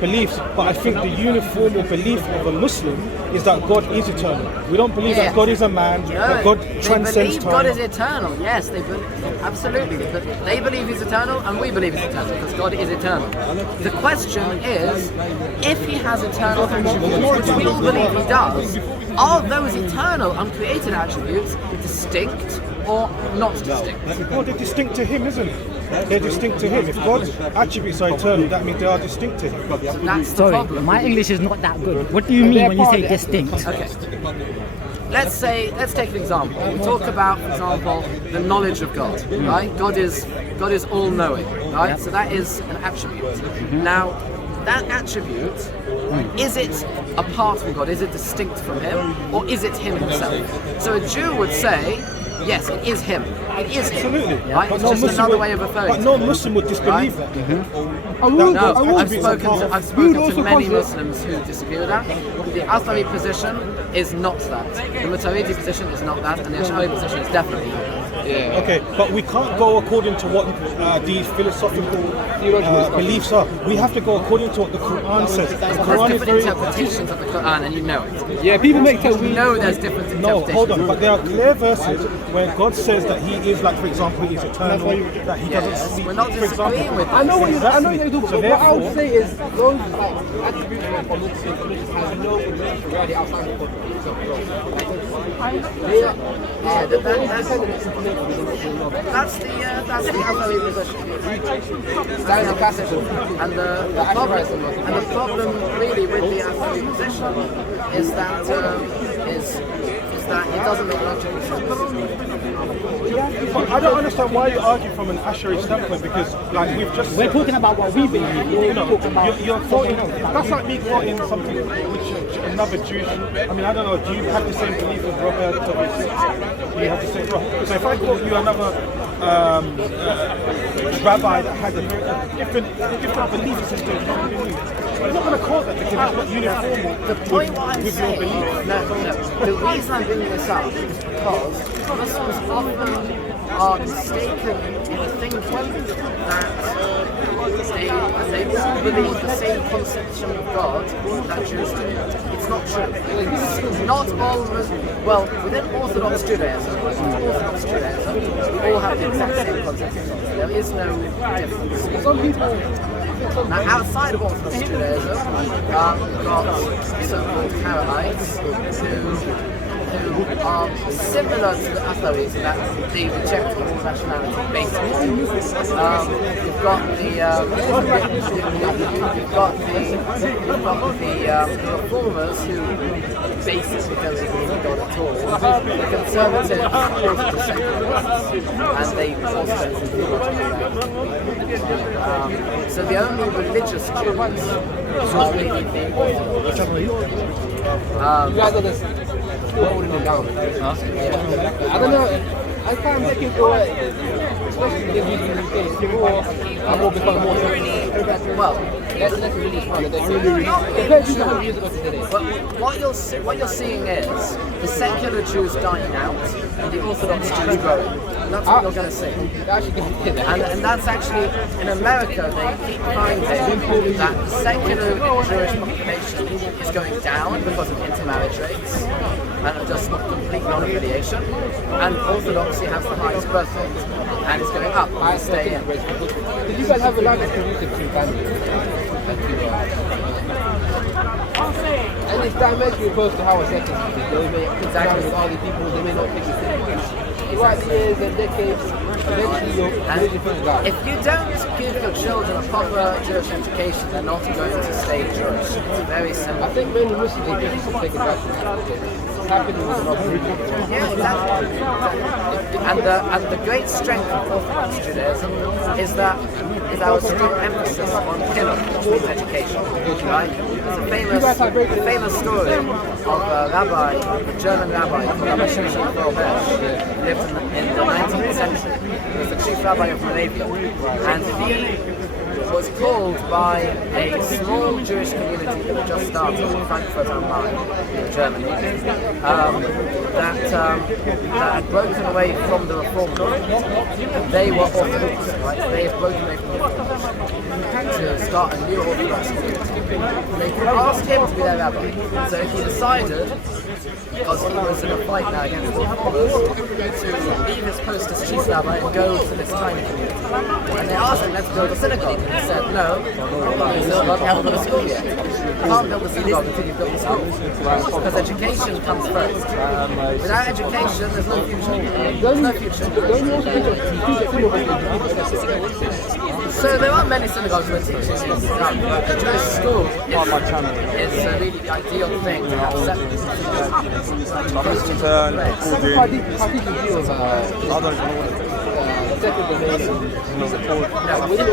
beliefs, but I think the uniform belief of a Muslim is that God is eternal. We don't believe that God is a man, that God transcends believe time. God is eternal, yes, absolutely. But they believe He's eternal, and we believe He's eternal, because God is eternal. The question is, if He has eternal attributes, which we all believe He does, are those eternal, uncreated attributes distinct or not distinct? Well, they're distinct to Him, isn't it? They're distinct to Him. If God's attributes are eternal, that means they are distinct to Him. That's the Sorry, problem. my English is not that good. What do you mean when you say distinct? Okay. Let's take an example. We talk about, for example, the knowledge of God, right? God is all-knowing, right? So that is an attribute. Now, that attribute, is it apart from God? Is it distinct from Him? Or is it Him Himself? So a Jew would say, yes, it is Him. It is Him. Absolutely. Right? It's just another way of referring But no Muslim would disbelieve that. I've spoken to many Muslims who disagree with that. The Athari position is not that. The Maturidi position is not that, and the Ash'ari position is definitely that. Yeah. Okay, but we can't go according to what these philosophical beliefs are. We have to go according to what the Quran says. The There's Quran is different very... interpretations of the Quran, and you know it. Yeah, people make You know there's different interpretations. No, hold on. But there are clear verses where God says that He is, like, for example, He is eternal, that He doesn't sleep. We're not for example. disagreeing with I know what you're talking So about. What I would therefore, say is those like attributes of religion has no reality outside of God. That's the Athari position. That's the classical. And the problem really with the Athari position is that it doesn't make logical sense. I don't understand why you argue from an Ash'ari standpoint, because, like, we've just... We're talking about what we believe. You know, you're quoting... That's like me quoting something which another Jewish... I mean, I don't know, do you have the same belief as Robert of you have the same... So if I quote you another rabbi that had a different belief system than you, you're not going to quote that because it's not uniform The point what I'm with your saying, belief. no, the reason I'm bringing this up is because Muslims often are mistaken in thinking that they all believe the same conception of God that Jews do. It's not true. Not all Muslims, well, within Orthodox Judaism, we all have the exact same concept of God. There is no difference. Some people. Now, outside of Orthodox Judaism, we've got so-called Karaites who are similar to the Atharis in that they reject all nationality, basically. You've got the reformers who basically don't believe in God at all. The conservative are the secularists, and they also don't believe in God. So the only religious Jews are really the Orthodox. You guys are this. Holding them down. I don't know. I can't make it go away. Especially if you're using these days. People are more becoming more. Well, Let's really try compared to 100 years ago to today. what you're seeing is the secular Jews dying out and the Orthodox Jews growing. That's what you're going to see. And that's actually, in America, they keep finding that the secular Jewish population is going down because of intermarriage rates and just complete non-affiliation. And Orthodoxy has the highest birth rate, and it's going up. I stay in. Did you guys have a language conducive to family? And it's diametrically opposed to how a second is. They may exactly with all the people, they may not think it's much. Throughout years and decades, eventually your religion fills out. If you don't give your children a proper Jewish education, they're not going to stay Jewish. It's very simple. I think many Muslims they think it's taken back from that. It's happening with another religion. Yeah, exactly. And the great strength of Orthodox Judaism is our strong emphasis on Chinuch, education. Right? There's a famous story of a German rabbi called Rabbi Shimshon Thorbesh, who lived in the 19th century. He was the chief rabbi of Moravia, and was called by a small Jewish community that had just started in Frankfurt am Main, in Germany, that had broken away from the Reform movement. They were Orthodox, right? They had broken away from the Orthodox to start a new Orthodox community. They asked him to be their rabbi, so he decided, because he was in a fight now against the Orthodox, to leave his post as chief rabbi and go to this tiny community. And they asked him, let's build a synagogue. And he said, no, the synagogue hasn't got a school yet. You can't build a synagogue until you've built a school. Because education comes first. Without education, there's no future. There's no future. So there aren't many synagogues with schools. A Jewish school is really the ideal thing to have separate.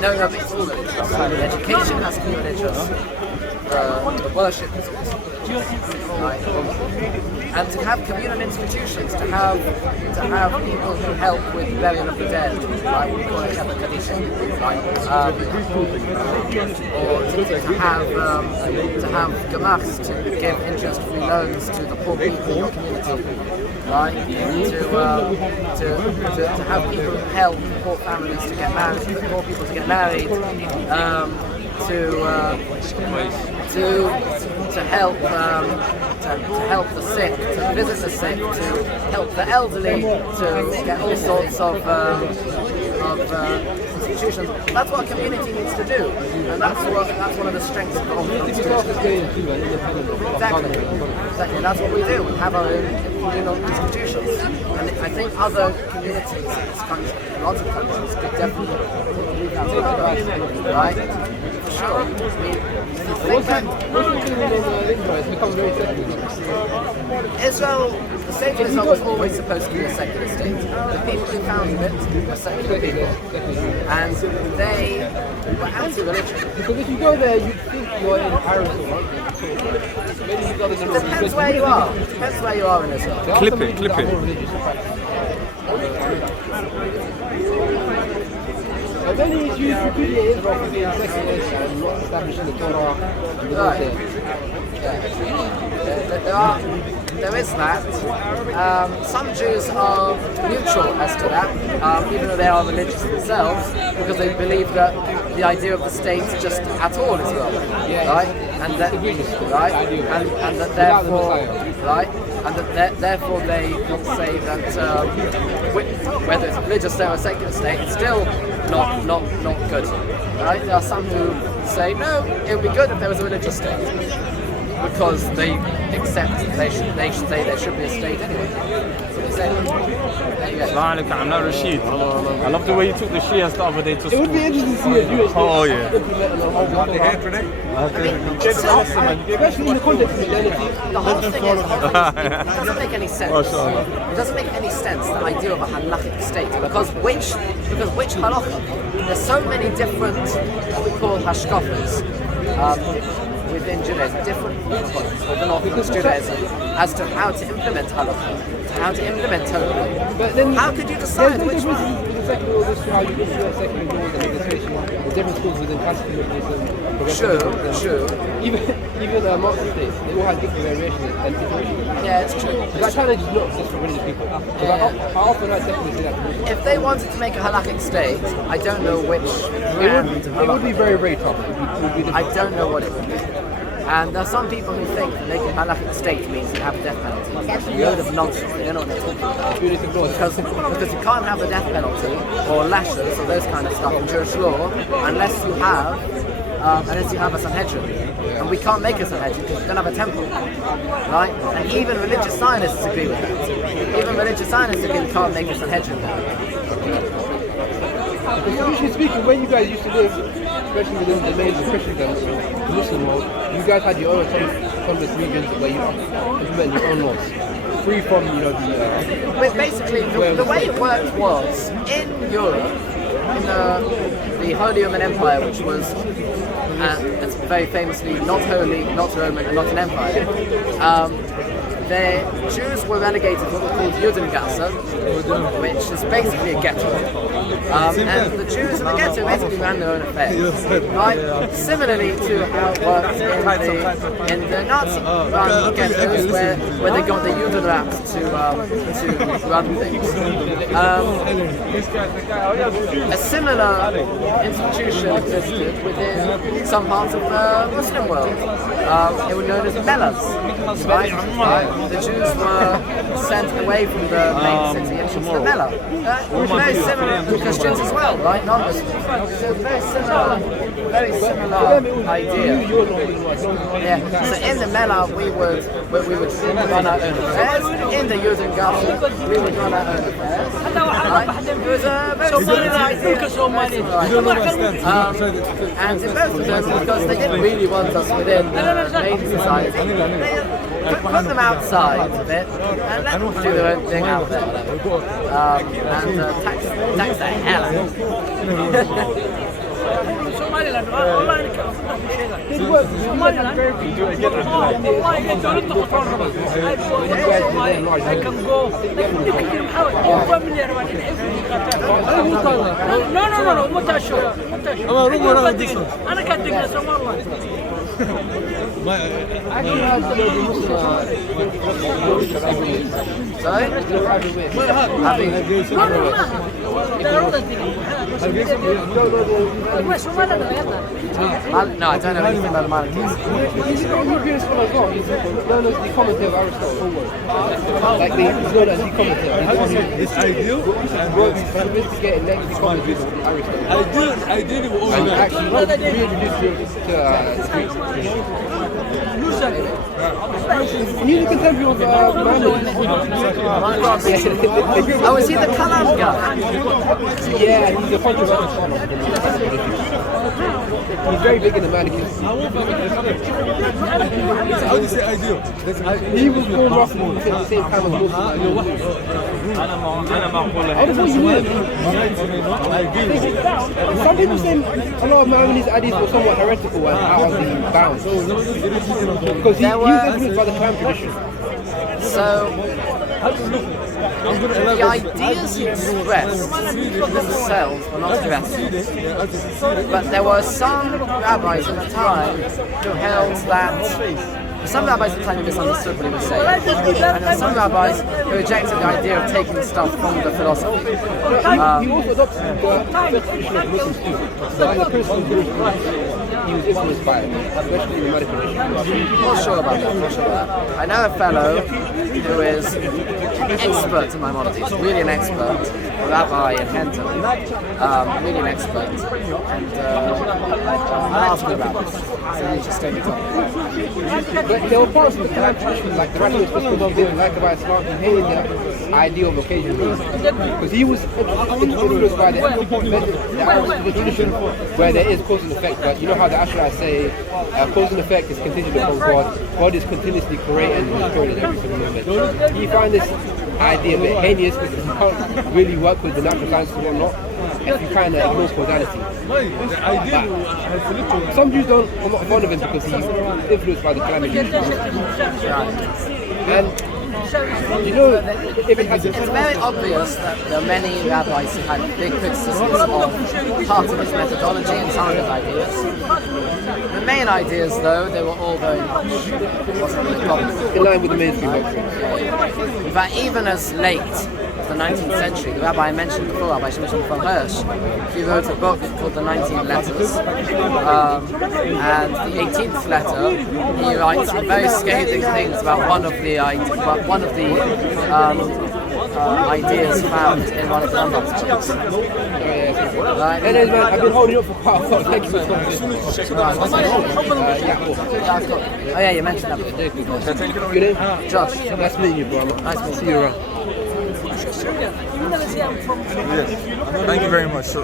No, but it's all religious. The education has to be religious. The worship is also religious. Right? And to have communal institutions, to have people who help with burial of the dead, like we call it Shabbat Kaddish, right? Or to have gemachs, to give interest-free loans to the poor people in your community, right? To have people help poor families to get married, poor people to get married, to help the sick, to visit the sick, to help the elderly, to get all sorts of institutions. That's what a community needs to do, and that's one of the strengths of the Orthodox. Exactly. That's what we do. We have our own communal institutions, and I think other communities in this country, in lots of countries, could definitely move out of that, right? For sure. Israel, the state of Israel was always supposed to be a secular state. The people who founded it were secular people, and they were anti-religion. Because if you go there, you think you're in Paris or London. It depends where you are. It depends where you are in Israel. Clip it. But then you completely Israel for being secularist and not establishing the Torah. Right. There is that. Some Jews are neutral as to that, even though they are religious themselves, because they believe that the idea of the state just at all is wrong, right? And that, right? And that therefore, right? And that therefore they will say that whether it's a religious state or a secular state, it's still not good, right? There are some who say no, it would be good if there was a religious state, because they accept they should say there should be a state anyway. So they say, there you go. I'm not Rashid. I love the way you took the Shias the other day to school. It would be interesting to see a Jewish Oh yeah. Especially in the context of modernity. The whole thing is, it doesn't make any sense. It doesn't make any sense, the idea of a halachic state, because which halacha? There's so many different, what we call hashkafas, within Judaism, different viewpoints within Orthodox Judaism as to how to implement halakha, how to implement Torah. But then, how could you decide which one? With the secular laws, how you can see secular laws and legislation, the different schools within classical liberalism, Sure. Even Marxist states, they all have different variations and situations. Yeah, it's true. That challenge is not just for religious people. How often I secularly say that to people? If they wanted to make a halakhic state, I don't know which brand of It would be halakha. very, very tough. I don't know what it would be. And there are some people who think that making halakhic state means you have a death penalty. It's actually a load of nonsense. They don't know what they're talking about. Because you can't have the death penalty or lashes or those kind of stuff in Jewish law unless you have a Sanhedrin. And we can't make a Sanhedrin because we don't have a temple. Right? And even religious Zionists agree with that. Even religious Zionists agree we can't make a Sanhedrin now. Usually speaking, when you guys used to live, especially within the major Christian and Muslim world, you guys had your own autonomous regions where you implement your own laws, free from But basically, the way it worked was in Europe, in the Holy Roman Empire, which was it's very famously not holy, not Roman, and not an empire. The Jews were relegated to what was called Judengasse, which is basically a ghetto. And the Jews in the ghetto basically ran their own affairs. Right? Similarly to how it worked in the Nazi-run ghettos where they got the Judenrat to run things. A similar institution existed within some parts of the Muslim world. They were known as Mellas. Right? The Jews were sent away from the main city into the Mellah. Very similar to Christians as well, right? Non-Muslims. So very similar idea. Yeah. So in the Mellah we would run our own affairs. In the Judengasse we would run our own affairs. Right? It was a very similar idea. And in both of them, because they didn't really want us within the main society, they put them outside a bit and let them do their own thing out there. And tax the hell out of them. Somaliland والله I can go no متاشو أنا كاتب نسمع والله No, I don't know anything about the monarchies. He's a European scholar as well. He's known as the commentator of Aristotle. Like he's known as the commentator. It's ideal. He's sophisticated legacy commentator of Aristotle. Ideally, we're all And there. actually reintroduced him to Greek tradition. He's a contemporary of Oh, is he the Kalam guy? Yeah, he's a controversial scholar. He's very big in the Malikists. How do you say ideal? He was born roughly within the same time as Muslim. How before you live? Some people say a lot of Maimonides' ideas were somewhat heretical and out of the bounds. Because he was influenced by the Kalam tradition. So, the ideas he expressed themselves were not heretical. But there were some rabbis at the time who held that. Some rabbis at the time misunderstood what he was saying. And there were some rabbis who rejected the idea of taking stuff from the philosophy. He also adopted the tradition of Muslims too. Like the Christian tradition, he was influenced by it, especially in the medical tradition. Not sure about that. I know a fellow who is expert in Maimonides, really an expert, a rabbi in Henton, really an expert, and I'll ask him about this. It's an interesting topic. But there were parts of the Kalam tradition, like the rationalist Muslim didn't like about Islam, he hated the idea of occasion because he was influenced by the Arabic tradition where there is cause and effect. But you know how the Ash'ari say cause and effect is contingent upon God. God is continuously creating and destroying every single moment. You find this idea a bit heinous because you can't really work with the natural sciences and whatnot if you kind of ignore causality. But some Jews are not fond of him because he's influenced by the calamity. And you know, if it has It's very obvious that there are many rabbis who had big criticisms of part of his methodology and some of his ideas. The main ideas, though, they were all very much in line with the mainstream doctrine. In fact, even as late as the 19th century, the rabbi I mentioned before, Rabbi Shimshon from Hirsch, he wrote a book called The 19 Letters, and the 18th letter, he writes very scathing things about one of the ideas found in one of the Orthodox books. Right. Anyways, man, I've been holding up for quite a while. Thank you for this Oh yeah, you mentioned that. Good name? Josh. Nice meeting you, bro. Nice meeting you. See you around. Thank you very much. So,